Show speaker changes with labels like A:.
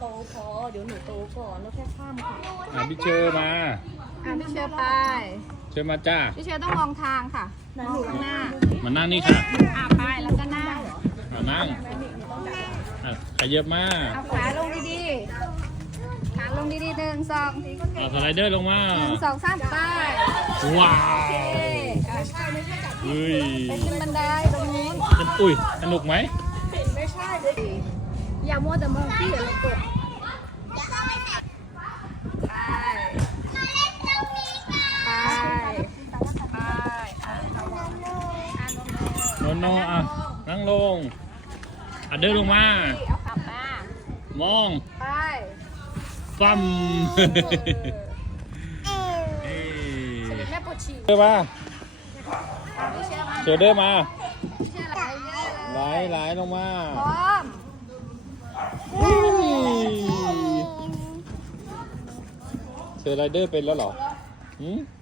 A: โตพอเดี๋ยวหนูโตก่อนแล้วแค่ข้ามค่ะ
B: พี่เชอร์มา
C: พี่เชอร์ไป
B: เชอร์มาจ้า
C: พี่เชอร์ต้องมองทางค่ะมองข้างหน้า
B: มานั่งนี่ค่ะ
C: ไปแล้วก็หน้า
B: นั่งขยับมา
C: เอาขาลงดีๆขาลงดีๆ1 2
B: เอาสไลเดอร์ลงมา
C: 1 2 3ไป
B: ว้าว
C: โอเค
B: เฮ้ย
C: ไปขึ้นบันไดตรงนู้น
B: อุ้ยสนุกไหม
A: ไม่ใช่เลย
C: อย่ามัวแต่มองที่อย่าลงกดไป
B: โนอ่ะนั่งลงเดินลงมา
C: เอาขับมาม
B: อง
C: ไป
B: ฟัม
C: แม่ปวดฉี่
B: เดินมาเชอร์เดินมา
C: เชื่ออะไรเยอะเลย
B: ไหลลงมา
C: พร้อม
B: เชอร์ไรเดอร์เป็นแล้วเหรอหืม